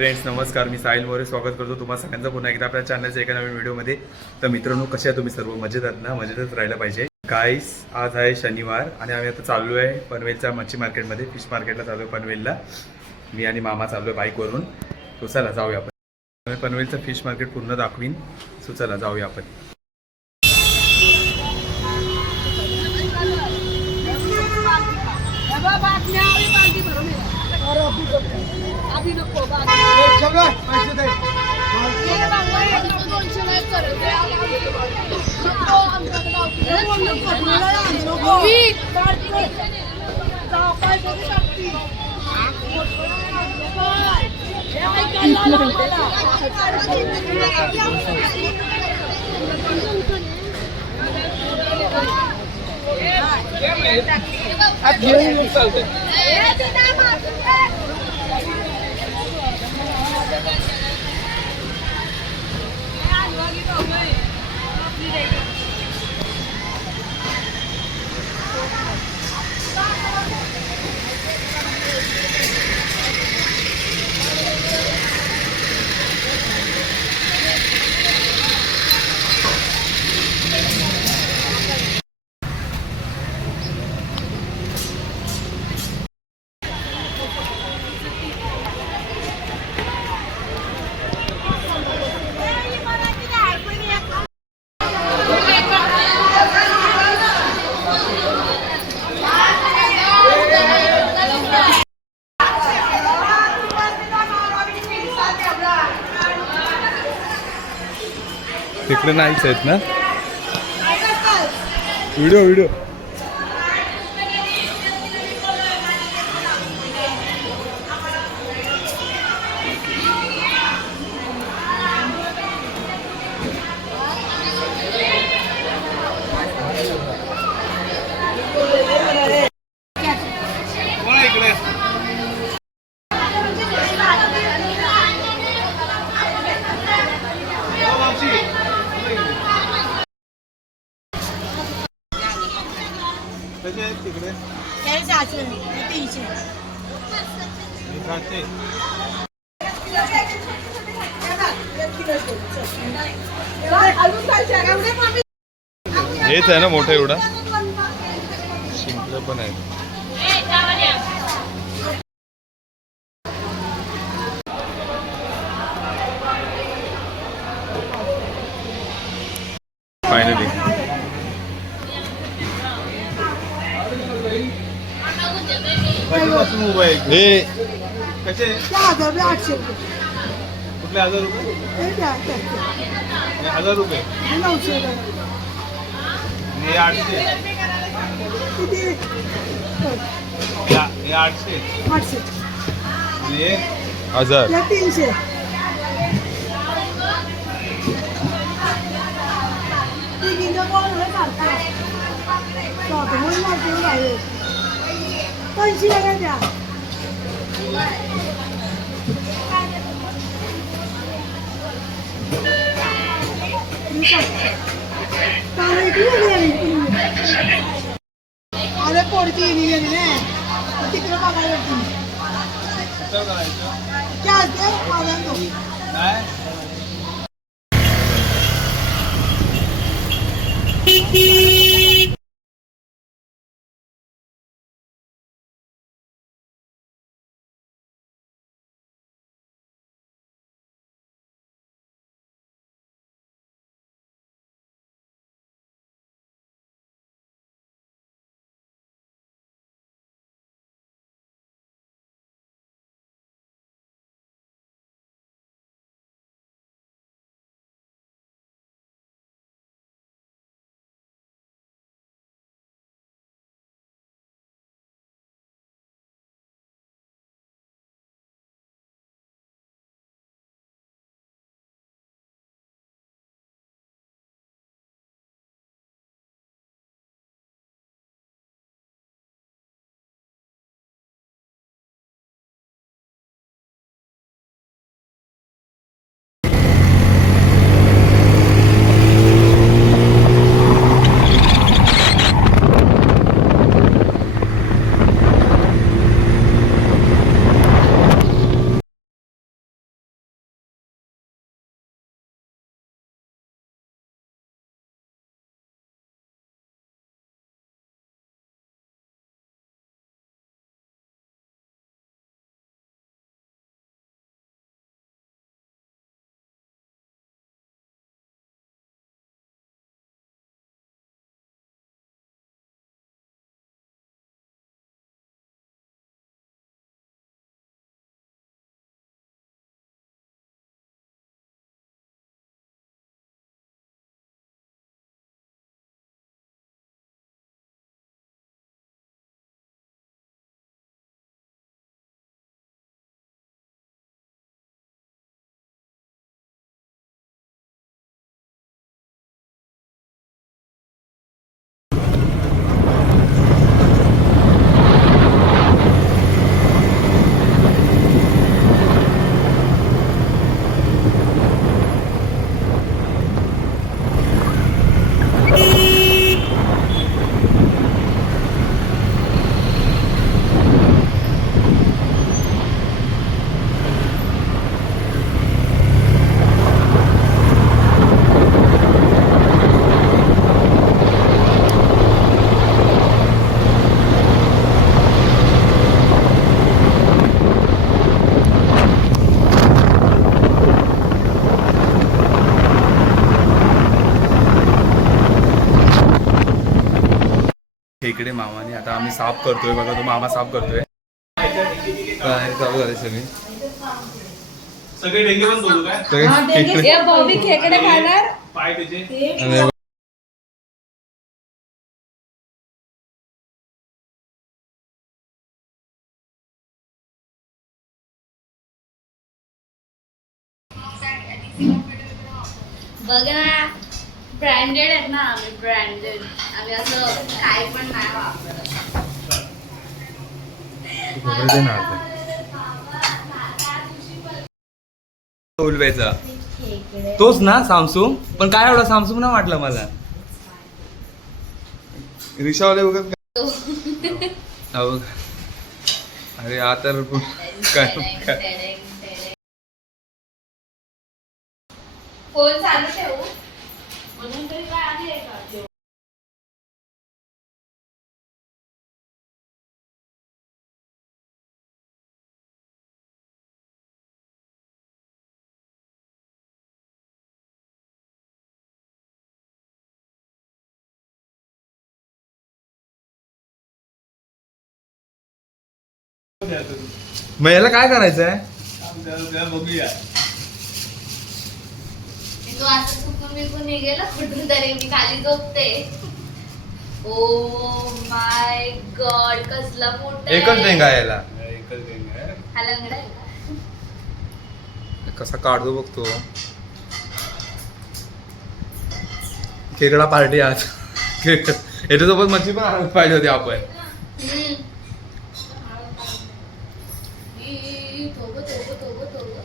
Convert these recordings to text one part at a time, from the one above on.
Friends नमस्कार, मी साहिल मोरे स्वागत करतो तुम्हा सगळ्यांचं पुन्हा एकदा आपल्या चॅनलच्या एका नवीन व्हिडिओमध्ये. तर मित्रांनो, कसे आहे तुम्ही सर्व? मजेत आहात ना? मजेतच राहायला पाहिजे. गाईस, आज आहे शनिवार आणि आम्ही आता चाललो आहे पनवेलच्या मच्छी मार्केटमध्ये, फिश मार्केटला चालू आहे पनवेलला. मी आणि मामा चाललो आहे बाईकवरून. तो चला जाऊया आपण. पनवेलचं फिश मार्केट पूर्ण दाखवीन. सो चला जाऊया आपण. तिकडे नाहीच आहेत ना व्हिडिओ. तिकडे 300. हेच आहे ना मोठं एवढा शिंपलं पण आहे. फायनली हे कसे 800 कुठले 1000 रुपये? 1000 रुपये 900 हे 800. हे 800 आणि हे 1000. 300. अरे पोरची तिकडे बघायला इकडे मामाने आता आम्ही साफ करतोय बघा, तो मामा साफ करतोय. काय चालू झाले सगळे सगळे डेंगे पण बोलू काय सगळे खेकडे खाणार पाय त्याचे आणि बघ ना ब्रँडेड आहेत ना आम्ही ब्रँडेड आम्ही असं काय पण नाही वापरत. खोबरं दे ना आता. उलवायचा तोच ना सॅमसंग, पण काय एवढा सॅमसंग ना वाटलं मला. रिक्षावाले बघत अहो, अरे आता काय फोन चालू ठेवू म्हणून तरी काय आहे का मग याला काय करायचंय. बघूया. तो असं चुकून बिकून निघेल कुठून तरी मी खाली झोपते. ओ माय गॉड कसला मोठा एकच डेंगा आहे याला. एकच डेंगे आहे. हा लंगडा आहे का? कसा काढतो बघतो. खेकडा पार्टी आज. याच्यासोबत मच्छी पण आणायला पाहिजे होती आपण. तोगं, तोगं, तोगं, तोगं.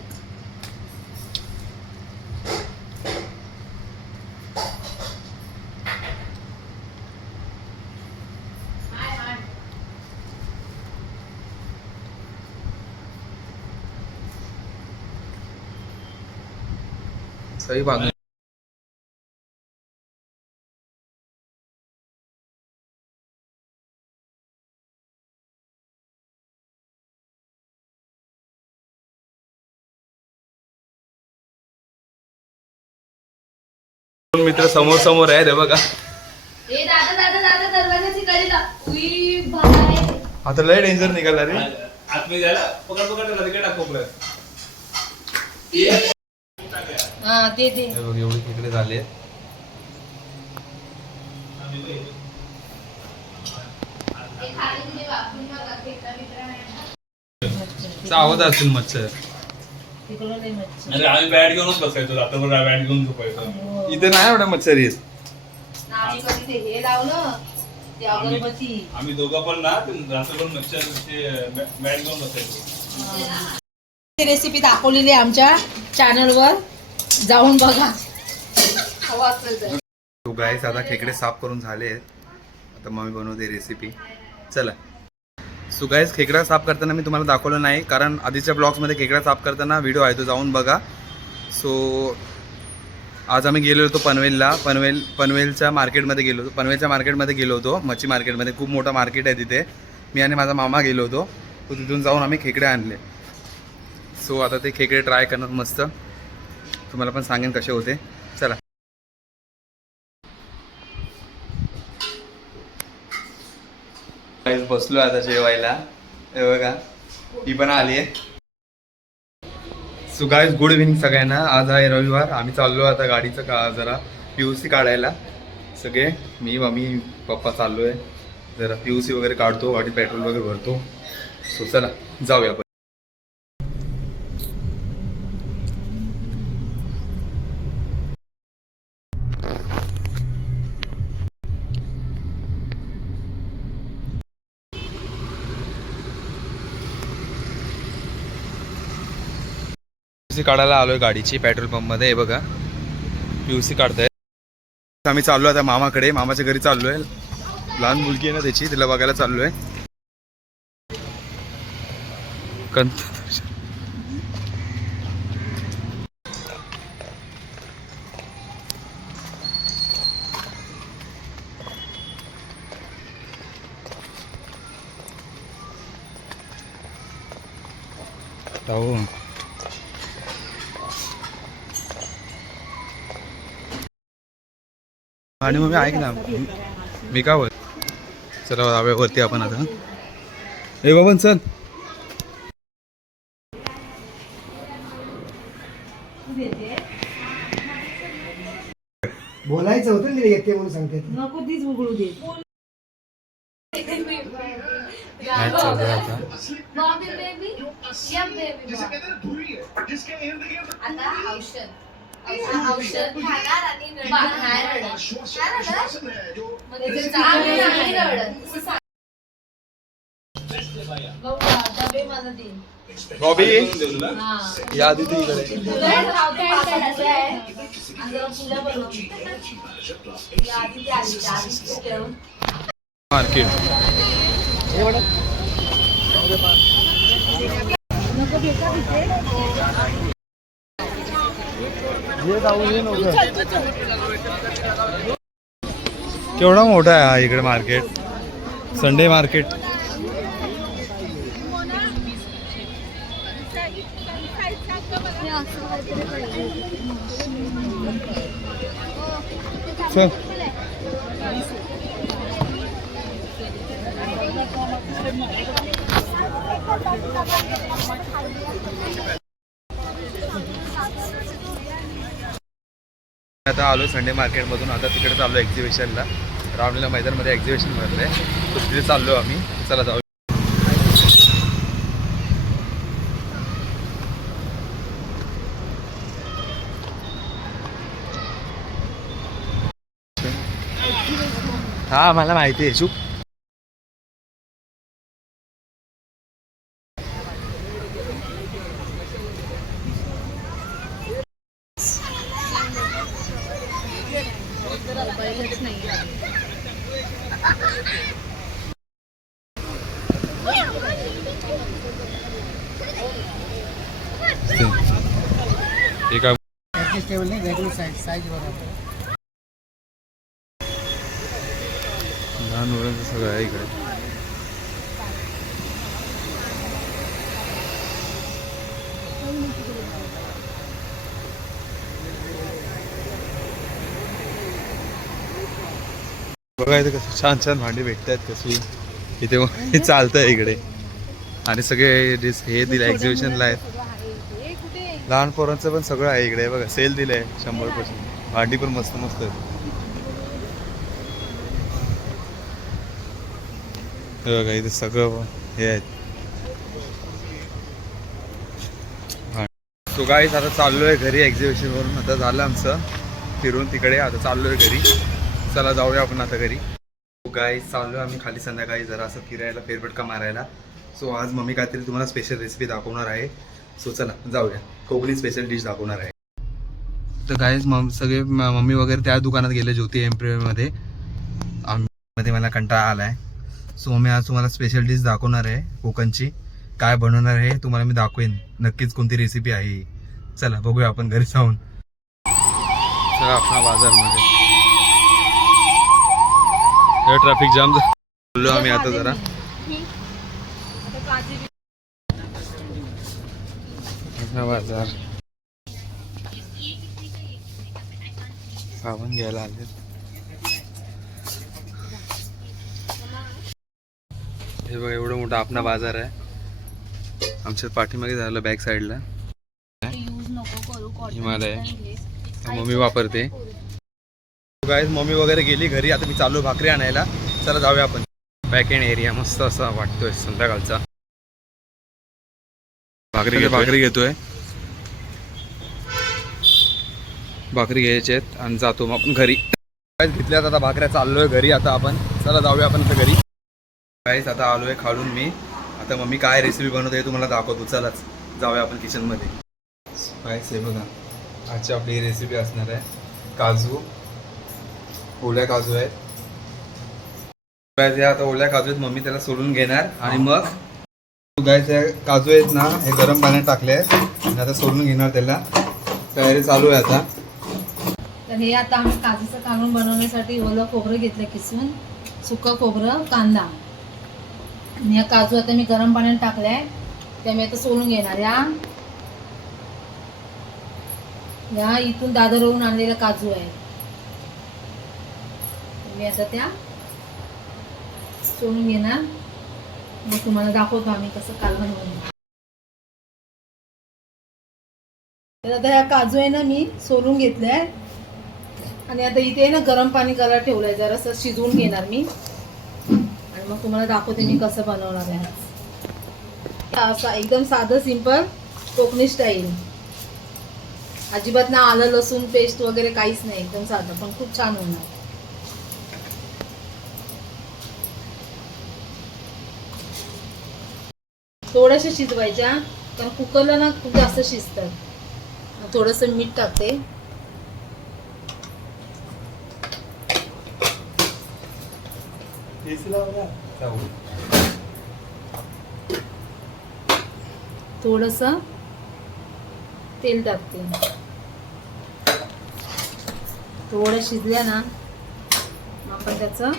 हाय, हाय. सही बात. दोन मित्र समोर समोर आहेत हे बघा. ए दादा दादा दादा दरवाजाची कडी लाव. उई भाई आता लय डेंजर निघाला रे. आतमध्ये जायला पकड पकड त्याला तिकडे टाक कोपऱ्यात. हा ते हे बघ एवढे खेकडे झाले. ते खाली तिथे वापरून बघा खेकडा बिकडा नाही. चावत असेल मच्छर. अरे आम्ही बॅट घेऊनच बसायचो रात्रभर बॅट घेऊन झोपायचो. इथे नाही एवढ्या मच्छर येत. आम्ही कधी ते हे लावलं ते अगरबत्ती. आम्ही दोघं पण ना ते रात्रभर मच्छर बॅट घेऊन बसायचो. रेसिपी दाखवलेली आहे आमच्या चॅनलवर, जाऊन बघा. हवा असेल तर. तो गाईस आता खेकडे साफ करून झाले आहेत. आता मम्मी बनवते रेसिपी. चला. सो गाईस खेकडा साफ करताना मी तुम्हाला दाखवलं नाही, कारण आधीच्या ब्लॉग्समध्ये खेकडा साफ करताना व्हिडिओ आहे, तो जाऊन बघा. सो आज आम्ही गेलो होतो पनवेलला. पनवेलच्या मार्केटमध्ये गेलो होतो. पनवेलच्या मार्केटमध्ये गेलो होतो, मच्छी मार्केटमध्ये. खूप मोठं मार्केट आहे तिथे. मी आणि माझा मामा गेलो होतो. तो तिथून जाऊन आम्ही खेकडे आणले. सो आता ते खेकडे ट्राय करणार मस्त. तुम्हाला पण सांगेन कसे होते. चला. बसलो आता जेवायला. हे बघा ही पण आली आहे. सो गाईज गुड इव्हिनिंग सगळ्यांना. आज आहे रविवार. आम्ही चाललो आता गाडीचं जरा PUC काढायला. सगळे मी मम्मी पप्पा चाललो आहे. जरा PUC वगैरे काढतो, गाडीत पेट्रोल वगैरे भरतो. सो चला जाऊया आपण. PUC काढायला आलोय गाडीची पेट्रोल पंपमध्ये. हे बघा PUC काढताय. आम्ही चाललो आता मामाकडे. मामाच्या घरी चाललो आहे. लहान मुलगी आहे ना त्याची, तिला बघायला चाललो आहे. आणि मग मी ऐक ना, मी काय बोल चला जाऊया वरती आपण आता. ए बाबन चल. बोलायचं होतं ना, येते म्हणून सांगते. नको तीच उघडू दे. मॅच चालू आहे आता. Bobby baby, yeah baby. आता औषध खाणार आणि नाही रडत. मग त्याचे चांगले नाही रडत. असं सांग. बघा, डबे मला दे. बॉबी हा. या आधी तू इकडे. तुला खावते असं आहे. आणि जरा पुढं बनव. या आधी ती आधी ठेव. मार्केट केवढा मोठा आहे हा इकडे मार्केट. Sunday market. चल आता आलो संडे मार्केटमधून. आता तिकडे चाललो एक्झिबिशनला. रावणीला मैदानमध्ये एक्झिबिशन भरलंय, तर तिथे चाललो आम्ही. चला जाऊ. हा मला माहिती आहे. चूप. एका टेबल नाही, रेग्युलर साईज बरोबर. लहान मुलांचं सगळं आहे इकडे. बघा इथे कसं छान छान भांडी भेटतात. कशी इथे हे चालतंय इकडे. आणि सगळे हे दिले एक्झिबिशनला आहेत. लहान पोरांचं पण सगळं आहे इकडे. बघा सेल दिलंय 100%. भांडी पण मस्त मस्त आहेत. हे बघा इथे सगळं हे आहेत. सो गाईस आता चाललोय घरी एक्झिबिशनवरून. आता झालं आमचं फिरून तिकडे. आता चाललोय घरी. चला जाऊया आपण आता घरी. गाईस चाललोय आम्ही खाली संध्याकाळी जरा असं फिरायला, फेरफटका मारायला. सो आज मम्मी काहीतरी तुम्हाला स्पेशल रेसिपी दाखवणार आहे. सो चला जाऊया. कोकणी स्पेशल डिश दाखवणार आहे. तर गाईस सगळे मम्मी वगैरे त्या दुकानात गेले, ज्योती एम्प्रियममध्ये. मध्ये मला कंटाळा आला आहे. सो मी आज तुम्हाला स्पेशल डिश दाखवणार आहे कोकणची. काय बनवणार आहे तुम्हाला मी दाखवेन. नक्कीच कोणती रेसिपी आहे. चला बघूया आपण घरी जाऊन. चला आपला बाजारमध्ये ट्रॅफिक जाम झालो आम्ही आता जरा. बाजार साबण घ्यायला आले. हे बघा एवढं मोठा आपला बाजार आहे. आमच्या पाठीमागे झालं बॅक साईडला हिमालय. मम्मी वापरते. गाईस मम्मी वगैरे गेली घरी. आता मी चाललो भाकरी आणायला. चला जाऊया आपण. बॅक एंड एरिया मस्त असा वाटतोय संध्याकाळचा. भाकरी घेतोय. भाकरी घ्यायचे आहेत आणि जातो मग आपण घरी. घेतल्यात आता भाकऱ्या. चाललोय घरी आता आपण. चला जाऊया आपण आता घरी. गाईस आता आलोय खालून मी. आता मम्मी काय रेसिपी बनवते तुम्हाला दाखवतो. चलाच जाऊया आपण किचनमध्ये. गाईस हे बघा आजची आपली रेसिपी असणार आहे. काजू, ओल्या काजू आहेत. गाईस आता ओल्या काजू आहेत. मम्मी त्याला सोलून घेणार आणि मग गाईस हे काजू आहेत ना, हे गरम पाण्यात टाकले आहेत आणि आता सोलून घेणार. त्याला तयारी चालू आहे आता. तर हे आता आम्ही काजूचं कालवण बनवण्यासाठी ओलं खोबरं घेतलं किसून, सुकं खोबरं, कांदा. आणि या काजू आता मी गरम पाण्यात टाकलाय. त्या मी आता सोलून घेणार. या इथून दादरवरून आणलेल्या काजू आहे. मी आता त्या सोलून घेणार, मग तुम्हाला दाखवतो आम्ही कसं कालवण बनवतो. तर आता ह्या काजू आहे ना मी सोलून घेतल्या आणि आता इथे ना गरम पाणी करायला ठेवलंय, जरासं शिजवून घेणार मी आणि मग तुम्हाला दाखवते मी कसं बनवणार आहे. असा एकदम साधं सिंपल कोकणी स्टाईल, अजिबात ना आलं लसूण पेस्ट वगैरे काहीच नाही, एकदम साधं पण खूप छान होणार. थोड्याशा शिजवायच्या कारण कुकरला ना खूप जास्त शिजतात. थोडंसं मीठ टाकते. थोडंसं तेल टाकते. थोडं शिजल्या ना आपण त्याचं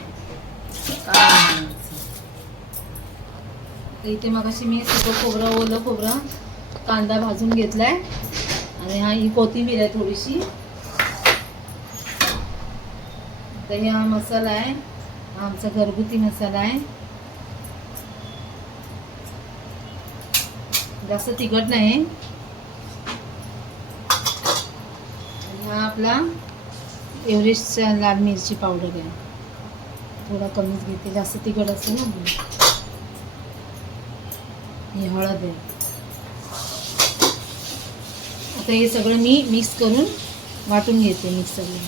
काढून घ्यायचं. इथे मग अशी मी सुकं खोबरं ओलं खोबरं कांदा भाजून घेतलाय आणि ही कोथिंबीर आहे थोडीशी. तर हा मसाला आहे, हा आमचा घरगुती मसाला आहे, जास्त तिखट नाही. आणि हा आपला एव्हरेस्टचा लाल मिरची पावडर आहे, थोडा कमीच घेते, जास्त तिखट असते ना. ही हळद आहे. आता हे सगळं मी मिक्स करून वाटून घेते मिक्सरला.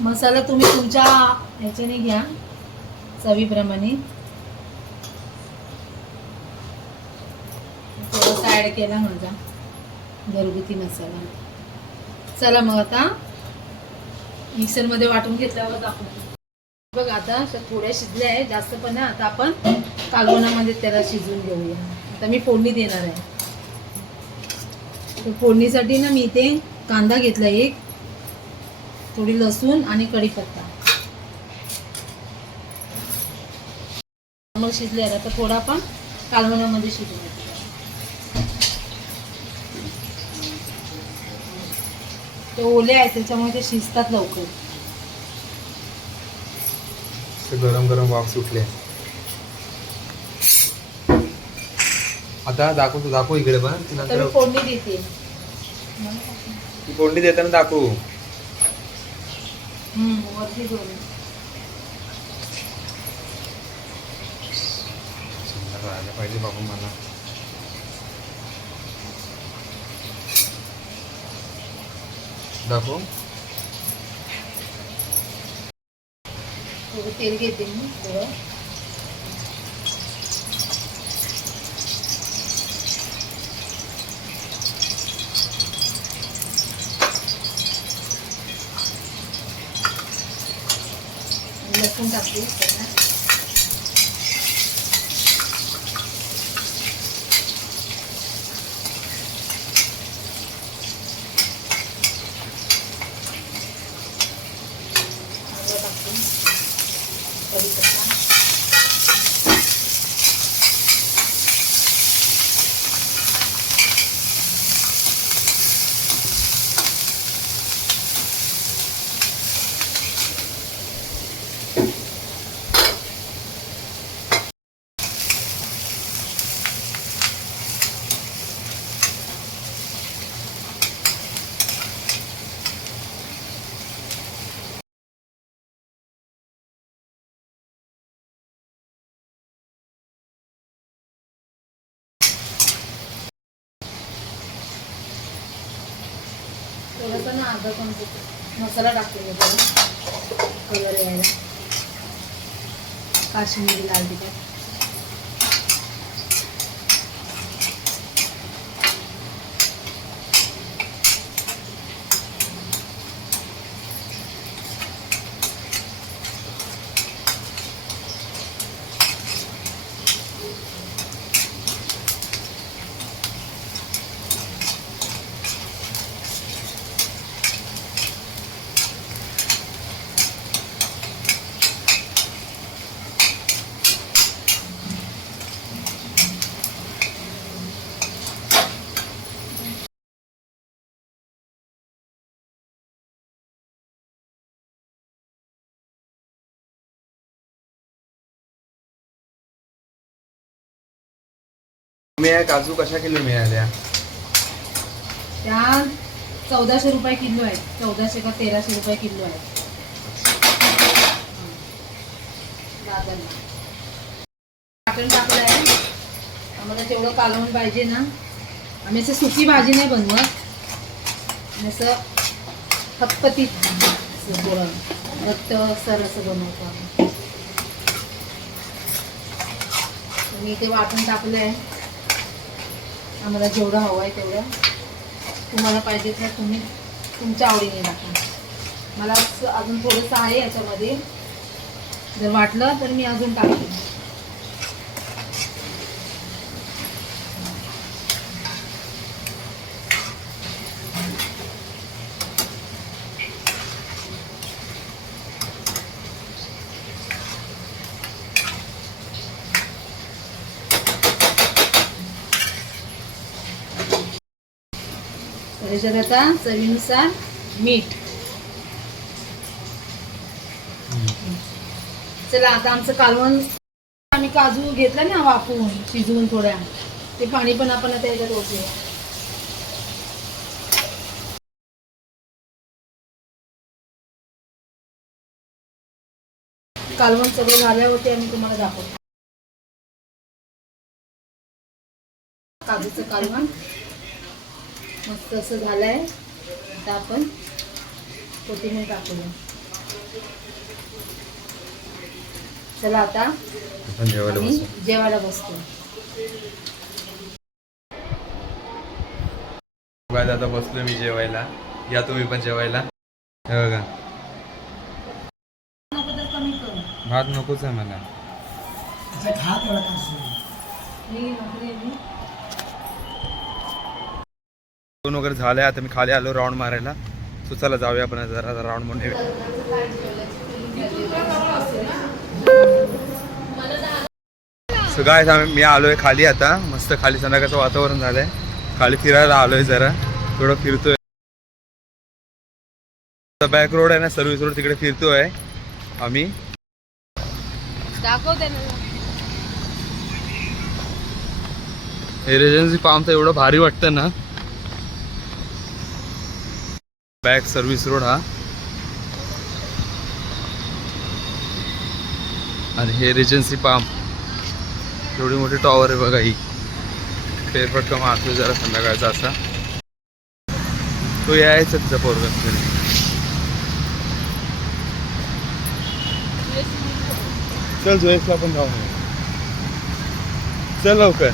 मसाला तुम्ही तुमच्या ह्याच्याने घ्या, चवीप्रमाणे. थोडासा ॲड केला माझा घरगुती मसाला. चला मग आता मिक्सरमध्ये वाटून घेतल्यावर दाखवतो. बघ आता अशा थोड्या शिजल्या आहे, जास्त पण नाही. आता आपण कालवणामध्ये त्याला शिजवून घेऊया. आता मी फोडणी देणार आहे. तर फोडणीसाठी ना मी इथे कांदा घेतला एक, थोडी लसूण आणि कढीपत्ता. मग शिजले आता थोडा आपण कालवणामध्ये शिजवूया. ते ओले आहेत त्याच्यामुळे ते शिजतात लवकर. गरम गरम वाफ सुटले. आता दाखव इकडे पण तर फोडणी देते. फोडणी देताना दाखवू. वरती दोन राहायला पाहिजे बाबू मला. दाखव. थोडं तेल घेते मी थोडं. लसूण टाकते त्याला. थोडंसं ना अर्धा चमचा मसाला टाकलेला त्याला कलर यायला. काश्मीरी लाल तिखट. मी या काजू कशा किलो मिळाल्या? त्या 1400 रुपये किलो आहे. 1400 का 1300 रुपये किलो आहे. दादरला वाटण टाकलं आहे. आम्हाला जेवढं कालवण पाहिजे ना, आम्ही असं सुकी भाजी नाही बनवत, आणि असं फतफतीत असं थोडं रक्त सर असं बनवतो आम्ही. तर मी इथे वाटण टाकलं आहे. आम्हाला जेवढं हवं आहे तेवढं. तुम्हाला पाहिजे तर तुम्ही तुमच्या आवडीने टाका. मला अजून थोडंसं आहे याच्यामध्ये, जर वाटलं तर मी अजून टाकते. त्याच्यात आता चवीनुसार मीठ. चला आता आमचं कालवण, आम्ही काजू घेतला ना वाफवून शिजवून थोड्या, ते पाणी पण आपण आता याच्यात ओतूया. कालवण सगळं झाल्यावरती आम्ही तुम्हाला दाखवतो. काजूचं कालवण मस्त असं झालंय. आता आपण कोथिंबीर टाकूया. चला आता आपण जेवायला आम्ही बसू. जेवायला बसतो. बघा आता बसलो मी जेवायला. या तुम्ही पण जेवायला. हे बघा, नको तर कमी करू. भात नकोच आहे मला. अच्छा खा तेवढा का? मी नोकरी आहे. जेवण वगैरे झालंय. आता मी खाली आलो राऊंड मारायला. सो चला जाऊया आपण जरा राऊंड म्हणून. सो गाइस मी आलोय खाली. आता मस्त खाली संध्याकाळचं वातावरण झालंय. खाली फिरायला आलोय, जरा थोडं फिरतोय. बॅक रोड आहे ना, सर्व्हिस रोड, तिकडे फिरतोय आम्ही. दाखव त्यांना. हे रेजन्सी फार्म तर एवढं भारी वाटतं ना. बॅक सर्व्हिस रोड हा, आणि हे रेजन्सी फार्म. एवढी मोठी टॉवर आहे बघा ही. फेरफटका मारतोय जरा संध्याकाळचा असा. तो यायचा तिचा पोरगा. चल जोयसला पण जाऊ. चल लवकर.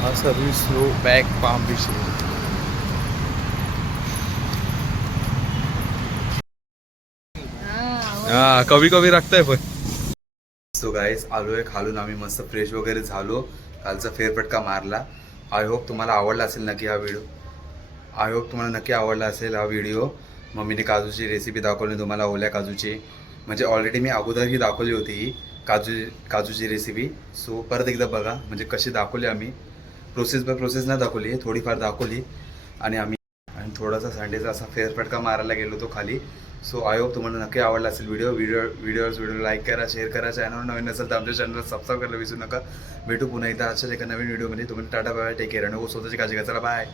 हा service road, back palm beach road. हा कभी कभी रखताय पण. सो गाईज आलोय खालून आम्ही. मस्त फ्रेश वगैरे झालो. कालचा फेरफटका मारला. आय होप तुम्हाला आवडला असेल नक्की हा व्हिडिओ. आय होप तुम्हाला नक्की आवडला असेल हा व्हिडिओ. मम्मीने काजूची रेसिपी दाखवली तुम्हाला, ओल्या काजूची. म्हणजे ऑलरेडी मी अगोदरही दाखवली होती ही काजूची रेसिपी. सो परत एकदा बघा, म्हणजे कशी दाखवली आम्ही. प्रोसेस बाय प्रोसेस नाही दाखवली, थोडीफार दाखवली. आणि थोडासा संडेचा असा फेरफटका मारायला गेलो होतो खाली. सो आय होप तुम्हाला नक्की आवडला असेल व्हिडिओ लाईक करा, शेअर करा. चॅनल नवीन असेल तर आमच्या चॅनलला सबस्क्राईब करायला विसरू नका. भेटू पुन्हा एकदा अशाच एका नवीन व्हिडिओमध्ये. तुम्ही टाटा बाय, टेक केअर, आणि स्वतःची काळजी घ्या. चला बाय.